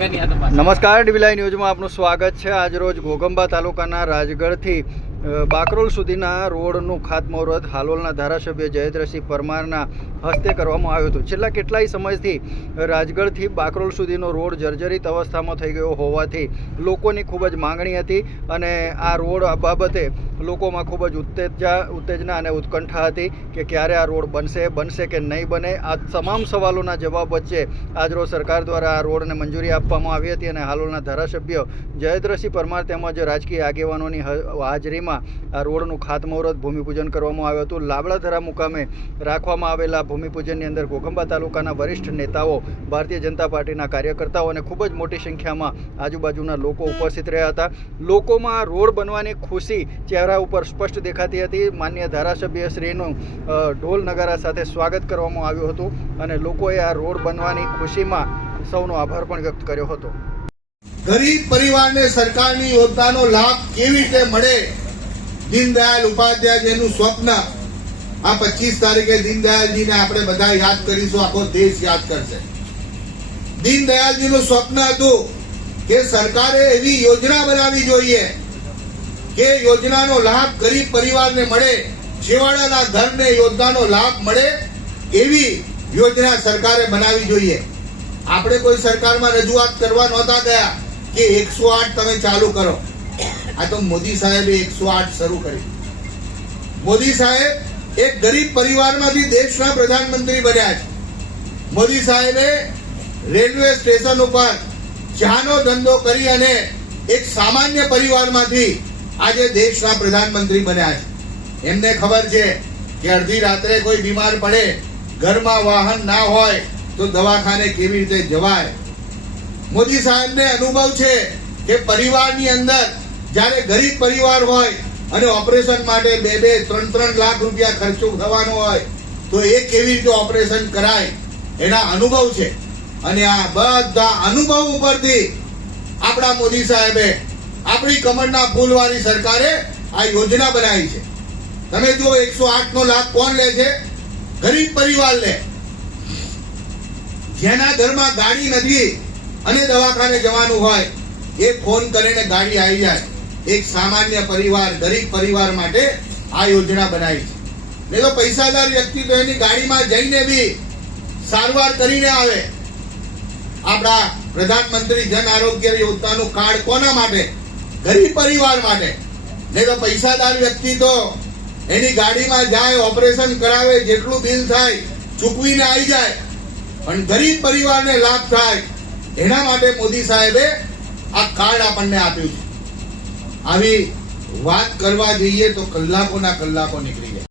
નમસ્કાર ડીવીલાઈ ન્યૂઝમાં આપનું સ્વાગત છે. આજરોજ ઘોઘંબા તાલુકાના રાજગઢથી બાકરોલ સુધીના રોડનું ખાતમુહૂર્ત હાલોલના ધારાસભ્ય જયેન્દ્રસિંહ પરમારના હસ્તે કરવામાં આવ્યું હતું. છેલ્લા કેટલાય સમયથી રાજગઢથી બાકરોલ સુધીનો રોડ જર્જરિત અવસ્થામાં થઈ ગયો હોવાથી લોકોની ખૂબ જ માંગણી હતી અને આ રોડ આ બાબતે લોકોમાં ખૂબ જ ઉત્તેજા ઉત્તેજના અને ઉત્કંઠા હતી કે ક્યારે આ રોડ બનશે બનશે કે નહીં બને, આ તમામ સવાલોના જવાબ વચ્ચે આજરોજ સરકાર દ્વારા આ રોડને મંજૂરી આપવામાં આવી હતી અને હાલોલના ધારાસભ્ય જયદ્રસિંહ પરમાર તેમજ રાજકીય આગેવાનોની હાજરીમાં આ રોડનું ખાતમુહૂર્ત, ભૂમિપૂજન કરવામાં આવ્યું હતું. લાબડાધરા મુકામે રાખવામાં આવેલા ભૂમિપૂજનની અંદર ઘોગંબા તાલુકાના વરિષ્ઠ નેતાઓ, ભારતીય જનતા પાર્ટીના કાર્યકર્તાઓ અને ખૂબ જ મોટી સંખ્યામાં આજુબાજુના લોકો ઉપસ્થિત રહ્યા હતા. લોકોમાં રોડ બનવાની ખુશી, ચહેરા ઉપર સ્પષ્ટ દેખાતી હતી. માન્ય ધારાસભ્ય શ્રીનું ઢોલ નગારા સાથે સ્વાગત કરવામાં આવ્યું હતું અને લોકોએ આ રોડ બનવાની ખુશીમાં સૌનો આભાર પણ વ્યક્ત કર્યો હતો. ગરીબ પરિવારને સરકારની યોજનાનો લાભ કેવી રીતે મળે? દીનદયાળ ઉપાધ્યાયજીનું સ્વપ્ન. આ પચીસ તારીખે દીનદયાલજીને આપણે બધા યાદ કરીશું, આખો દેશ યાદ કરશે. દીનદયાલજીનું સ્વપ્ન હતું કે સરકારે એવી યોજના બનાવવી જોઈએ કે યોજનાનો લાભ ગરીબ પરિવારને મળે, છેવાડાના ઘરને યોજનાનો લાભ મળે, એવી યોજના સરકારે બનાવી જોઈએ. આપણે કોઈ સરકારમાં રજૂઆત કરવા નહોતા ગયા કે એકસો આઠ તમે ચાલુ કરો. આ તો મોદી સાહેબે એકસો આઠ શરૂ કરી. મોદી સાહેબ એક ગરીબ પરિવારમાંથી દેશના પ્રધાનમંત્રી બન્યા છે. મોદી સાહેબે રેલવે સ્ટેશન ઉપર ચાનો ધંધો કરી અને એક સામાન્ય પરિવારમાંથી આજે દેશના પ્રધાનમંત્રી બન્યા છે. એમને ખબર છે કે અડધી રાત્રે કોઈ બીમાર પડે, ઘરમાં વાહન ના હોય, તો દવાખાને કેવી રીતે જવાય? મોદી સાહેબને અનુભવ છે કે પરિવારની અંદર જ્યારે ગરીબ પરિવાર હોય અને ઓપરેશન માટે બે બે ત્રણ ત્રણ લાખ રૂપિયા ખર્ચો થવાનો હોય, તો એ કેવી રીતે ઓપરેશન કરાય? એના અનુભવ છે. અને આ બધા અનુભવ ઉપરથી આપણા મોદી સાહેબે આપણી કમળના ફૂલવાળી સરકારે આ યોજના બનાવી છે. તમે જો એકસો આઠ નો લાભ કોણ લે છે? ગરીબ પરિવાર લે જેના ઘરમાં ગાડી નથી અને દવાખાને જવાનું હોય, એ ફોન કરીને ગાડી આવી જાય. એક સામાન્ય પરિવાર, ગરીબ પરિવાર માટે આ યોજના બનાવી છે. એ તો પૈસાદાર વ્યક્તિ તો એની ગાડીમાં જઈને બી સારવાર કરીને આવે. આપણા પ્રધાનમંત્રી જન આરોગ્ય યોજનાનું કાર્ડ કોના માટે? ગરીબ પરિવાર માટે. નહીં તો પૈસાદાર વ્યક્તિ તો એની ગાડીમાં જાય, ઓપરેશન કરાવે, જેટલું બિલ થાય, ચૂકવીને આવી જાય. પણ ગરીબ પરિવારને લાભ થાય, એના માટે મોદી સાહેબે આ કાર્ડ આપણને આપ્યું છે. આવી વાત કરવા જઈએ તો કલાકોના કલાકો નીકળી